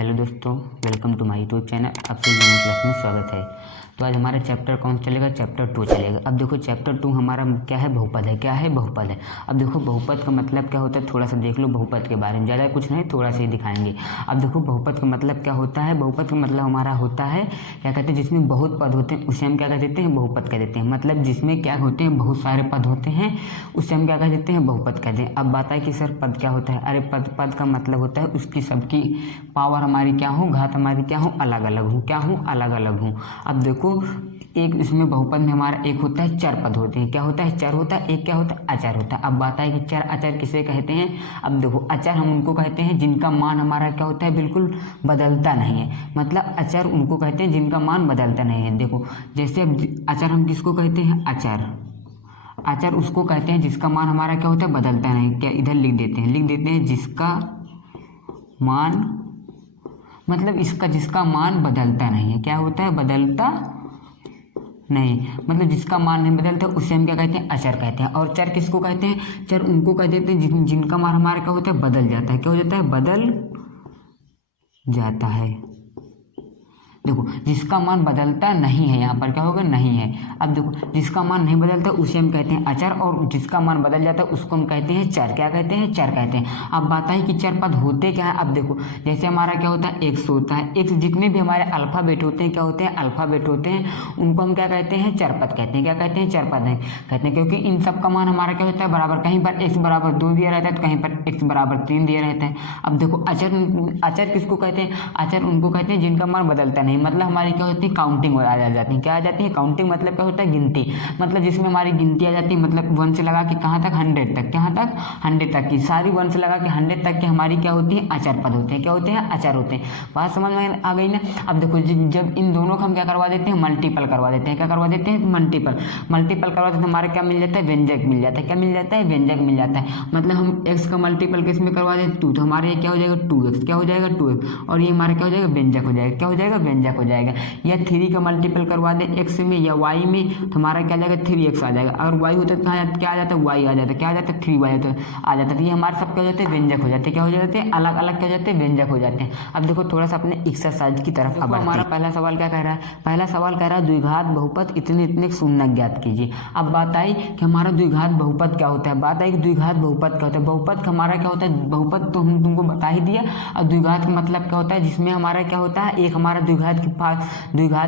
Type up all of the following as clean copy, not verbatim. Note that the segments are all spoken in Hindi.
हेलो दोस्तों, welcome to my YouTube channel. आपसे यूनिट क्लास में स्वागत है। तो आज हमारा चैप्टर कौन सा चलेगा? चैप्टर 2 चलेगा। अब देखो चैप्टर 2 हमारा क्या है? बहुपद है। क्या है? बहुपद है। अब देखो बहुपद का मतलब क्या होता है, थोड़ा सा देख लो बहुपद के बारे में। ज़्यादा कुछ नहीं, थोड़ा सा ही दिखाएंगे। अब देखो बहुपद का मतलब क्या होता है। बहुपद का मतलब हमारा होता है, क्या कहते हैं, जिसमें बहुत पद होते हैं उसे हम क्या कह देते हैं? बहुपद कह देते हैं। मतलब जिसमें क्या होते हैं, बहुत सारे पद होते हैं उसे हम क्या कह देते हैं? बहुपद कहते हैं। अब बात है कि सर पद क्या होता है? अरे पद का मतलब होता है उसकी सबकी पावर हमारी क्या हो, घात हमारी क्या हो, अलग अलग हो। क्या हो? अलग अलग हो। अब देखो एक इसमें बहुपद में हमारा एक होता है चर पद होते हैं। क्या होता है? चर होता है। एक क्या होता है? अचर होता है। अब बात है कि चर अचर किसे कहते हैं? अब देखो अचर हम उनको कहते हैं जिनका मान हमारा क्या होता है, बिल्कुल बदलता नहीं है। मतलब अचर उनको कहते हैं जिनका मान बदलता नहीं है। देखो जैसे अब अचर हम किसको कहते हैं? अचर। अचर उसको कहते हैं जिसका मान हमारा क्या होता है, बदलता नहीं। क्या इधर लिख देते हैं जिसका मान, मतलब इसका जिसका मान बदलता नहीं है। क्या होता है? बदलता नहीं, मतलब जिसका मान नहीं बदलता उसे हम क्या कहते हैं? अचर कहते हैं। और चर किसको कहते हैं? चर उनको कह देते हैं जिनका मान हमारा क्या होता है, बदल जाता है। क्या हो जाता है? बदल जाता है। देखो जिसका मान बदलता नहीं है, यहाँ पर क्या होगा? नहीं है। अब देखो जिसका मान नहीं बदलता उसे हम कहते हैं अचर, और जिसका मान बदल जाता है उसको हम कहते हैं चर। क्या कहते हैं? चर कहते हैं। अब बात है कि चर पद होते क्या है। अब देखो जैसे हमारा क्या होता है, एक्स होता है। एक्स जितने भी हमारे अल्फाबेट होते हैं, क्या होते हैं? अल्फाबेट होते हैं। उनको हम क्या कहते हैं? चर पद कहते हैं। क्या कहते हैं? चर पद है कहते हैं, क्योंकि इन सब का मान हमारा क्या होता है, बराबर। कहीं पर एक्स बराबर 2 दिया रहता है तो कहीं पर एक्स बराबर 3 दिया रहता है। अब देखो अचर किसको कहते हैं? अचर उनको कहते हैं जिनका मान बदलता नहीं। मतलब हमारी क्या होती है? काउंटिंग आ जाती है। क्या आ जाती है? काउंटिंग। मतलब क्या होता है? गिनती। मतलब जिसमें हमारी गिनती आ जाती है, मतलब 1 से लगा के कहाँ तक? 100 तक। कहाँ तक? 100 तक की सारी 1 से लगा के 100 तक की हमारी क्या होती है? अचर पद होते हैं। क्या होते हैं? अचर होते हैं। बात समझ में आ गई ना? अब देखो जब इन दोनों का हम क्या करवा देते हैं? मल्टीपल करवा देते हैं। क्या करवा देते हैं? मल्टीपल करवा देते हैं। हमारा क्या मिल जाता है? व्यंजक मिल जाता है। क्या मिल जाता है? व्यंजक मिल जाता है। मतलब हम एक्स का मल्टीपल किस में करवा दें? 2, तो हमारे क्या हो जाएगा? 2x। क्या हो जाएगा? 2x। और ये हमारा क्या हो जाएगा? व्यंजक हो जाएगा। क्या हो जाएगा? व्यंजक हो जाएगा। या 3 का मल्टीपल करवा दें x में या y में, तो हमारा क्या आ जाएगा? 3x आ जाएगा। अगर y होता है तो क्या आ जाता है? y आ जाता है। क्या आ जाता है? 3y आ जाता है। तो ये हमारे सब क्या हो जाते हैं? व्यंजक हो जाते हैं। क्या हो जाते हैं? अलग अलग क्या हो जाते हैं? व्यंजक हो जाते हैं। अब देखो थोड़ा सा अपने एक्सरसाइज की तरफ अब हमारा पहला सवाल क्या कह रहा है? पहला सवाल कह रहा है द्विघात बहुपद इतने इतने शून्य ज्ञात कीजिए। अब बात आई कि हमारा द्विघात बहुपद क्या होता है। बात आई कि द्विघात बहुपद क्या होता है। बहुपद का हमारा क्या होता है? बहुपद तो हम तुमको बता ही दिया। और द्विघात का मतलब क्या होता है? जिसमें हमारा क्या होता है, एक हमारा द्विघात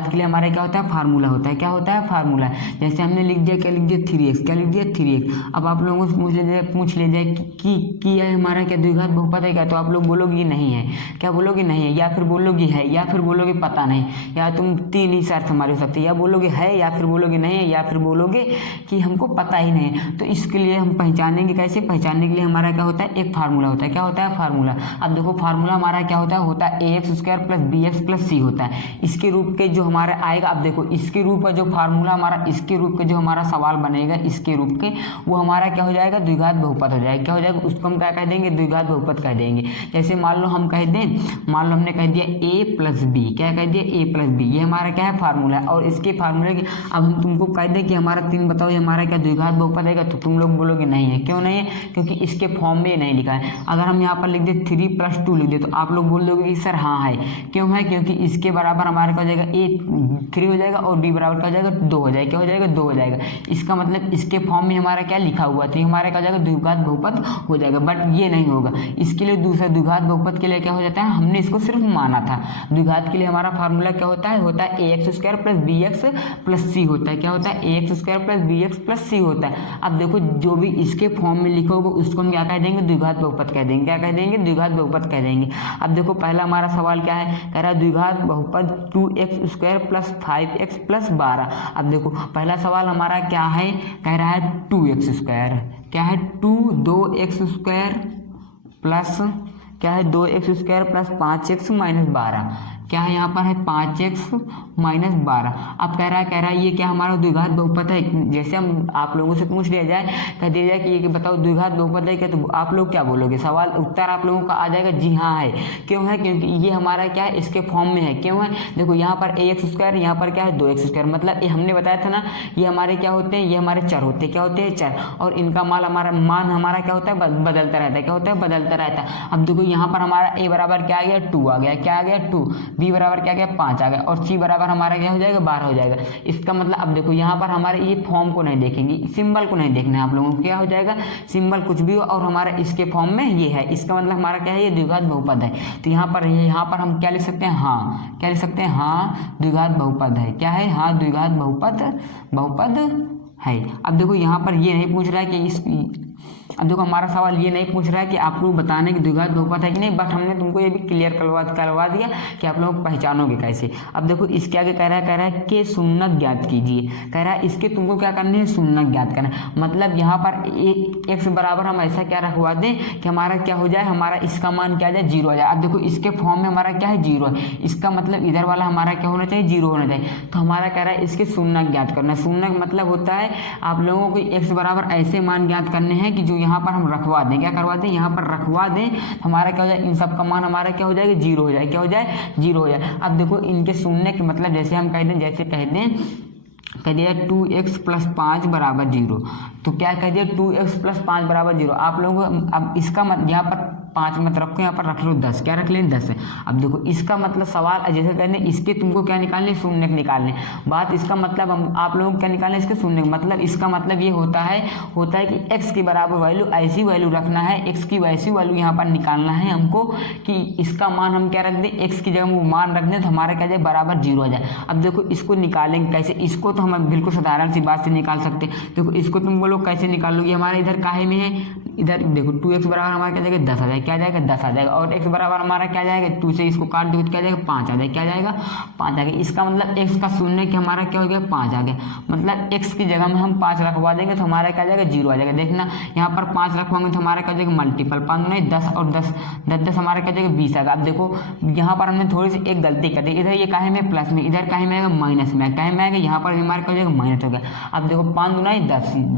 के लिए हमारा क्या होता है? फार्मूला होता है। क्या होता है? फार्मूला। जैसे हमने लिख दिया, क्या लिख दिया? 3x। क्या लिख दिया? 3x। अब आप लोगों से पूछ ले जाए कि यह हमारा क्या द्विघात बहुपद है क्या, तो आप लोग बोलोगे नहीं है। क्या बोलोगे? नहीं है। या फिर बोलोगे है, या फिर बोलोगे पता नहीं। या तुम 3 ही शर्त हमारी हो सकती है, या बोलोगे है, या फिर बोलोगे नहीं है, या फिर बोलोगे कि हमको पता ही नहीं है। तो इसके लिए हम पहचानेंगे कैसे? पहचानने के लिए हमारा क्या होता है? एक फार्मूला होता है। क्या होता है? फार्मूला। अब देखो फार्मूला हमारा क्या होता है? होता है ax² + bx + c होता है। इसके रूप के जो हमारा आएगा, अब देखो इसके रूप का जो फार्मूला हमारा, इसके रूप के जो हमारा सवाल बनेगा इसके रूप के, वो हमारा क्या हो जाएगा? द्विघात बहुपद हो जाएगा। क्या हो जाएगा? उसको हम क्या कह देंगे? द्विघात बहुपद कह देंगे। जैसे मान लो हम कह दें, मान लो हमने कह दिया a + b। क्या कह दिया? a + b। ये हमारा क्या है? फार्मूला है। और इसके फार्मूले के अब हम तुमको कह दें कि हमारा 3 बताओ ये हमारा क्या द्विघात बहुपद है, तो तुम लोग बोलोगे नहीं है। क्यों नहीं है? क्योंकि इसके फॉर्म में नहीं लिखा है। अगर हम यहाँ पर लिख दे 3 + 2 लिख दे, तो आप लोग बोल दोगे कि सर हाँ है। क्यों है? क्योंकि इसके बराबर हमारा क्या हो जाएगा? a 3 हो जाएगा और b बराबर क्या हो जाएगा? 2 हो जाएगा। क्या हो जाएगा? 2 हो जाएगा। इसका मतलब इसके फॉर्म में हमारा क्या लिखा हुआ था, हमारा क्या हो जाएगा? द्विघात बहुपद हो जाएगा। बट ये नहीं होगा। इसके लिए दूसरा द्विघात बहुपद के लिए क्या हो जाता है? हमने इसको सिर्फ माना था। द्विघात के लिए हमारा फार्मूला क्या होता है? होता है ax² + bx + c होता है। क्या होता है? ax² + bx + c होता है। अब देखो जो भी इसके फॉर्म में लिखा होगा उसको हम क्या कह देंगे? द्विघात बहुपद कह देंगे। क्या कह देंगे? द्विघात बहुपद कह देंगे। अब देखो पहला हमारा सवाल क्या है? कह रहा है द्विघात बहुपद 2x² + 5x + 12। अब देखो पहला सवाल हमारा क्या है? कह रहा है 2x²। क्या है? 2x² प्लस क्या है? 2x² + 5x - 12। क्या है यहाँ पर है 5x माइनस 12। अब कह रहा है ये क्या हमारा द्विघात बहुपद है। जैसे हम आप लोगों से पूछ लिया जाए, कह दिया जाए कि ये बताओ द्विघात बहुपद है क्या, तो आप लोग क्या बोलोगे, सवाल उत्तर आप लोगों का आ जाएगा जी हाँ है। क्यों है, क्योंकि ये हमारा क्या है इसके फॉर्म में है। क्यों है, देखो यहाँ पर ax², यहाँ पर क्या है 2x², मतलब ये हमने बताया था ना, ये हमारे क्या होते हैं, ये हमारे चर होते हैं। क्या होते हैं, चर, और इनका मान हमारा क्या होता है, बदलता रहता है। क्या होता है, बदलता रहता है। अब देखो यहाँ पर हमारा a बराबर क्या आ गया 2 आ गया, क्या आ गया 2, b बराबर क्या आ गया 5 आ गया, और c बराबर हमारा क्या हो जाएगा 12 हो जाएगा। इसका मतलब अब देखो यहाँ पर हमारे ये फॉर्म को नहीं देखेंगे, सिंबल को नहीं देखना है आप लोगों को। क्या हो जाएगा, सिंबल कुछ भी हो और हमारा इसके फॉर्म में ये है, इसका मतलब हमारा क्या है, ये द्विघात बहुपद है। तो यहाँ पर हम क्या लिख सकते हैं, हाँ, क्या लिख सकते हैं, हाँ द्विघात बहुपद है। क्या है, हाँ द्विघात बहुपद है। अब देखो यहाँ पर ये नहीं पूछ रहा है कि अब देखो हमारा सवाल ये नहीं पूछ रहा है कि आप लोग बताने की द्विघात बहुपद है कि नहीं, बट हमने तुमको ये भी क्लियर करवा दिया कि आप लोग पहचानोगे कैसे। अब देखो इसके आगे कह रहा है कि शून्यक ज्ञात कीजिए। कह रहा है इसके तुमको क्या करने है, शून्यक ज्ञात करना है। मतलब यहाँ पर x बराबर हम ऐसा क्या रखवा दें कि हमारा क्या हो जाए, हमारा इसका मान क्या आ जाए 0 आ जाए। अब देखो इसके फॉर्म में हमारा क्या है 0 है, इसका मतलब इधर वाला हमारा क्या होना चाहिए 0 होना चाहिए। तो हमारा कह रहा है इसके शून्यक ज्ञात करना। शून्यक मतलब होता है आप लोगों को x बराबर ऐसे मान ज्ञात करने हैं कि जो यहाँ पर हम रखवा दें, क्या करवा दें, यहाँ पर रखवा दें, हमारा क्या हो जाए, इन सब का मान हमारा क्या हो जाएगा 0 हो जाए। क्या हो जाए, 0 हो जाए। अब देखो इनके शून्य के मतलब जैसे हम कह दिया 2x + 5 = 0, तो क्या कह दिया 2x + 5 = 0। आप लोगों को अब इसका यहाँ पर 5 मत रखो, यहाँ पर रख लो 10, क्या रख लें 10 है। अब देखो इसका मतलब सवाल जैसे कहने इसके तुमको क्या निकालने, शून्यक निकालने। बात इसका मतलब हम आप लोगों को क्या निकालने, इसके शून्यक। मतलब इसका मतलब ये होता है कि x के बराबर वैल्यू ऐसी वैल्यू रखना है, x की वैसी वैल्यू यहाँ पर निकालना है हमको कि इसका मान हम क्या रख दें, x की जगह वो मान रख दें तो हमारा क्या जाए बराबर 0 हो जाए। अब देखो इसको निकालेंगे कैसे, इसको तो हम बिल्कुल साधारण सी बात से निकाल सकते हैं। देखो इसको तुम बोलो कैसे निकालोगे, हमारे इधर काहे में है, इधर देखो 2x बराबर हमारा क्या जाएगा 10 आ जाएगा, क्या जाएगा 10 आ जाएगा, और x बराबर हमारा क्या जाएगा 2 से इसको काट दो क्या जाएगा 5 आ जाएगा, क्या जाएगा 5 आ जाएगा। इसका मतलब x का शून्य कि हमारा क्या हो गया 5 आ गया। मतलब x की जगह में हम 5 रखवा देंगे तो हमारा क्या जाएगा 0 आ जाएगा। देखना यहाँ पर 5 रखवाएंगे तो हमारा क्या जाएगा मल्टीपल 5 नहीं 10 और 10 हमारा क्या जाएगा 20 आएगा। अब देखो यहाँ पर हमने थोड़ी सी एक गलती कर दी, इधर ये काहे में प्लस में, इधर काहे में आएगा माइनस में, काहे में आएगा यहाँ पर हमारा क्या हो जाएगा माइनस हो गया। अब देखो 5 दूना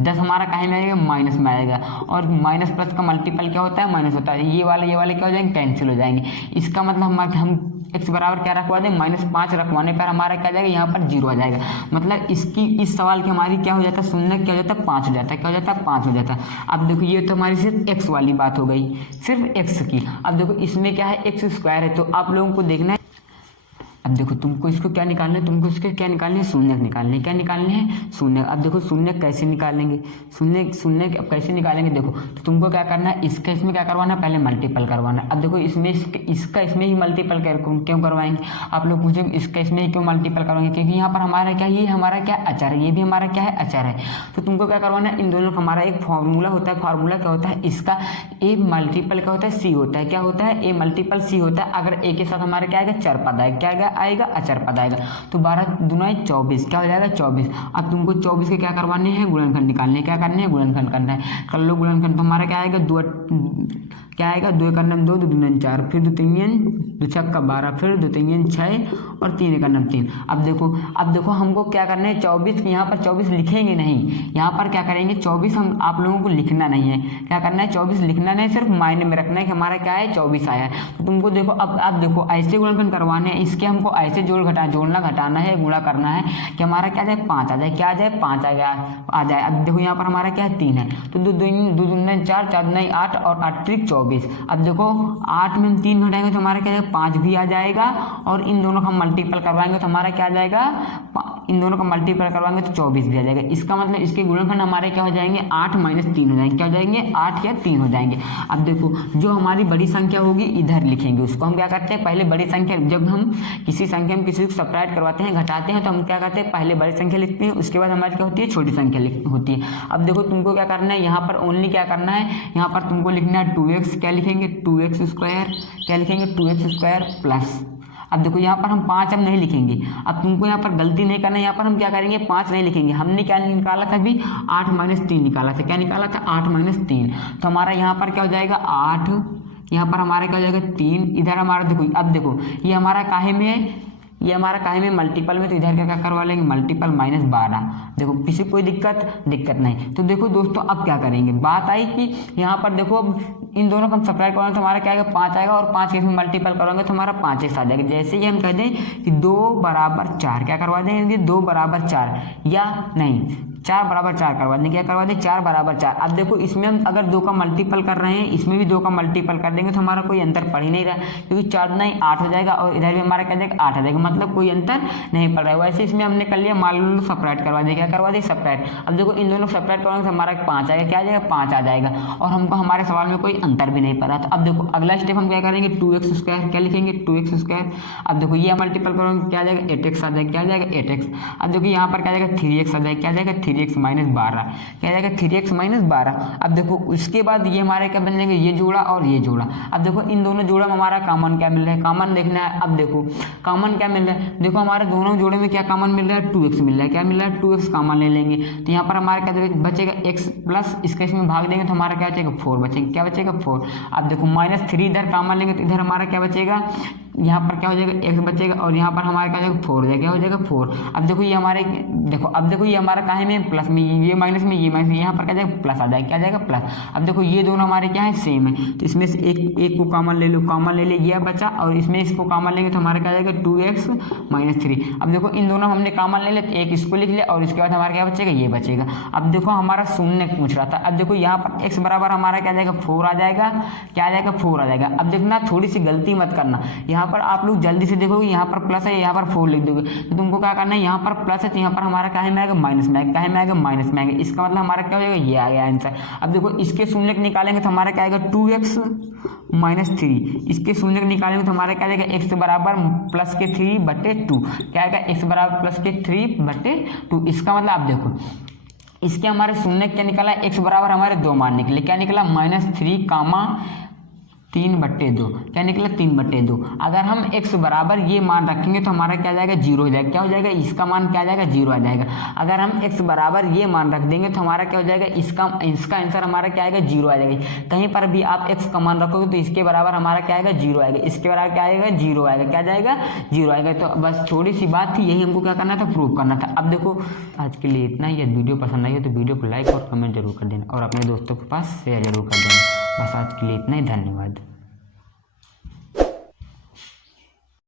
10 हमारा काहे में आएगा माइनस में आएगा, और माइनस प्लस का मल्टीपल क्या होता है माइनस होता है। ये वाले क्या हो जाएंगे कैंसिल हो जाएंगे। इसका मतलब हम x बराबर क्या रखवा दें -5 रखवाने पर हमारा क्या जाएगा यहाँ पर 0 आ जाएगा। मतलब इस सवाल की हमारी क्या हो जाता है शून्य क्या हो जाता है 5 हो जाता है, क्या हो जाता है 5 हो जाता है। अब देखो ये तो हमारी सिर्फ x वाली बात हो गई, सिर्फ x की। अब देखो इसमें क्या है x² है, तो आप लोगों को देखना है। अब देखो तुमको इसको क्या निकालना है, तुमको इसके क्या निकालने हैं शून्य निकालने, क्या निकालने हैं शून्य। अब देखो शून्य कैसे निकालेंगे, शून्य अब कैसे निकालेंगे, देखो तो तुमको क्या करना है इसका इसमें क्या करवाना है पहले मल्टीपल करवाना है। अब देखो इसमें इसका इसमें ही मल्टीपल क्यों करवाएंगे, आप लोग पूछे इसका इसमें ही क्यों मल्टीपल करवाएंगे, क्योंकि यहाँ पर हमारा क्या ये हमारा क्या अचर है, ये भी हमारा क्या है अचर है। तो तुमको क्या करवाना है इन दोनों का हमारा एक फार्मूला होता है, फार्मूला क्या होता है इसका a मल्टीपल क्या होता है c होता है, क्या होता है a मल्टीपल c होता है। अगर a के साथ हमारा क्या आएगा चर पद आएगा, क्या आएगा अचर पद आएगा। तो 12 दूना 24 क्या हो जाएगा 24। अब तुमको 24 के क्या करवाने हैं गुणनखंड निकालने, क्या करने हैं गुणनखंड करना है, कर लो गुणनखंड। तो हमारा क्या आएगा 2 क्या आएगा 2 का नम 2 2 दून 4 फिर 2 3 2 6 12 फिर 2 3 6 और 3 का नम 3। अब देखो हमको क्या करना है 24, यहाँ पर 24 लिखेंगे नहीं, यहाँ पर क्या करेंगे 24 हम आप लोगों को लिखना नहीं है, क्या करना है 24 लिखना नहीं, सिर्फ मायने में रखना है कि हमारा क्या है 24 आया है। तो तुमको देखो अब देखो ऐसे गुणनखंड करवाने हैं, इसके हमको ऐसे जोड़ना घटाना है गुणा करना है कि हमारा क्या जाए 5 आ जाए, क्या आ जाए 5 आ जाए। अब देखो यहाँ पर हमारा क्या है 3 है, तो 2 दून 4 4 दून 8 और 8 त्रिक 24। अब देखो 8 में हम 3 घटाएंगे तो हमारा क्या जाएगा 5 भी आ जाएगा, और इन दोनों का मल्टीपल करवाएंगे तो हमारा क्या आ जाएगा, इन दोनों का मल्टीपल करवाएंगे तो 24 भी आ जाएगा। इसका मतलब इसके गुणनखंड हमारे क्या हो जाएंगे 8 - 3 हो जाएंगे, क्या हो जाएंगे 8 या 3 हो जाएंगे। अब देखो जो हमारी बड़ी संख्या होगी इधर लिखेंगे, उसको हम क्या करते हैं पहले बड़ी संख्या, जब हम किसी संख्या में किसी को सब्ट्रैक्ट करवाते हैं घटाते हैं तो हम क्या करते हैं पहले बड़ी संख्या लिखते हैं, उसके बाद हमारी क्या होती है छोटी संख्या होती है। अब देखो तुमको क्या करना है यहाँ पर ओनली क्या करना है, यहाँ पर तुमको लिखना है 2x, क्या लिखेंगे 2x², क्या लिखेंगे 2x² प्लस। अब देखो यहाँ पर हम 5 अब नहीं लिखेंगे, अब तुमको यहाँ पर गलती नहीं करना है, यहाँ पर हम क्या करेंगे 5 नहीं लिखेंगे। हमने क्या निकाला था अभी 8 - 3 निकाला था, क्या निकाला था 8 - 3। तो हमारा यहाँ पर क्या हो जाएगा 8 यहाँ पर हमारा क्या हो जाएगा 3, इधर हमारा देखो, अब देखो ये हमारा काहे में है, ये हमारा काहे में मल्टीपल में, तो इधर क्या करवा लेंगे मल्टीपल -12। देखो किसी कोई दिक्कत नहीं। तो देखो दोस्तों अब क्या करेंगे, बात आई कि यहाँ पर देखो अब इन दोनों को हम सब्ट्रैक्ट करेंगे तो हमारा क्या आएगा 5 आएगा, और 5 के इसमें मल्टीपल करेंगे तो हमारा 5x आ जाएगा। जैसे ही हम कह दें कि 2 = 4, क्या करवा देंगे 2 = 4 या नहीं 4 = 4 करवा दें, क्या करवा दें 4 = 4। अब देखो इसमें हम अगर 2 का मल्टीपल कर रहे हैं, इसमें भी 2 का मल्टीपल कर देंगे तो हमारा कोई अंतर पड़ ही नहीं रहा, क्योंकि 4 × 9 = 8 हो जाएगा, और इधर भी हमारा क्या जाएगा 8 आ जाएगा, मतलब कोई अंतर नहीं पड़ रहा है। वैसे इसमें हमने कर लिया, मान लो सेपरेट करवा दिया, क्या करवा दिया सेपरेट। अब देखो इन दोनों सेपरेट करेंगे तो हमारा 5 आएगा, क्या आ जाएगा 5 आ जाएगा, और हमको हमारे सवाल में कोई अंतर भी नहीं पड़ा। तो अब देखो अगला स्टेप हम क्या करेंगे 2x², क्या लिखेंगे 2x²। अब देखो ये मल्टीपल करोगे क्या आ जाएगा 8x आ जाएगा, क्या आ जाएगा 8x। अब देखो यहाँ पर क्या आ जाएगा 3x आ जाएगा, क्या आ जाएगा 3x - 12, क्या जाएगा 3x - 12। अब देखो उसके बाद ये हमारे क्या बन जाएंगे, ये जोड़ा और ये जोड़ा। अब देखो इन दोनों जोड़ा में हमारा कॉमन क्या मिल रहा है, कॉमन देखना है। अब देखो कॉमन क्या मिल रहा है, देखो हमारे दोनों जोड़े में क्या कॉमन मिल रहा है 2x मिल रहा है, क्या मिल रहा है 2x कॉमन ले लेंगे। तो यहाँ पर हमारा क्या बचेगा x प्लस इसका इसमें भाग देंगे तो हमारा क्या बचेगा 4 बचेगा, क्या बचेगा 4। अब देखो -3 इधर कॉमन लेंगे तो इधर हमारा क्या बचेगा, यहाँ पर क्या हो जाएगा x बचेगा, और यहाँ पर हमारा क्या हो जाएगा 4 हो जाएगा, क्या हो जाएगा 4। अब देखो ये हमारे देखो, अब देखो ये हमारा काहे में प्लस में, ये माइनस में, ये माइनस में, यहाँ पर क्या जाएगा प्लस आ जाएगा, क्या जाएगा प्लस। अब देखो ये दोनों हमारे क्या है सेम है, तो इसमें से एक को कॉमन ले लो, कॉमन ले ले ये बचा, और इसमें इसको कॉमन लेंगे तो हमारा क्या जाएगा 2x - 3। अब देखो इन दोनों हमने कॉमन ले लिया, एक इसको लिख लिया, और इसके बाद हमारा क्या बचेगा ये बचेगा। अब देखो हमारा शून्य पूछ रहा था, अब देखो यहाँ पर x बराबर हमारा क्या जाएगा 4 आ जाएगा, क्या आ जाएगा 4 आ जाएगा। अब देखना थोड़ी सी गलती मत करना, यहाँ पर आप लोग जल्दी से देखोगे यहाँ पर प्लस है, यहाँ पर 4 लिख दोगे, तो तुमको क्या करना है यहाँ पर प्लस है तो यहाँ पर हमारा क्या में आएगा माइनस में आएगा, क्या में आएगा माइनस में आएगा। इसका मतलब हमारा क्या हो जाएगा ये आ गया आंसर। अब देखो इसके शून्य निकालेंगे तो हमारा क्या आएगा 2x - 3, इसके शून्य निकालेंगे तो हमारा क्या आएगा x बराबर +3/2, क्या आएगा x बराबर +3/2। इसका मतलब आप देखो इसके हमारे शून्य क्या निकला, x बराबर हमारे 2 मान निकले, क्या निकला -3,3/2, क्या निकला 3/2। अगर हम x बराबर ये मान रखेंगे तो हमारा क्या जाएगा 0 हो जाएगा, क्या हो जाएगा इसका मान क्या जाएगा 0 आ जाएगा। अगर हम x बराबर ये मान रख देंगे तो हमारा क्या हो जाएगा इसका आंसर हमारा क्या आएगा 0 आ जाएगा। कहीं पर भी आप x का मान रखोगे तो इसके बराबर हमारा क्या आएगा 0 आएगा, इसके बराबर क्या आएगा 0 आएगा, क्या जाएगा 0 आएगा। तो बस थोड़ी सी बात थी, यही हमको क्या करना था प्रूव करना था। अब देखो आज के लिए इतना ही। यदि वीडियो पसंद आई हो तो वीडियो को लाइक और कमेंट जरूर कर देना, और अपने दोस्तों के पास शेयर जरूर कर देना। बस आज के लिए इतना ही, धन्यवाद।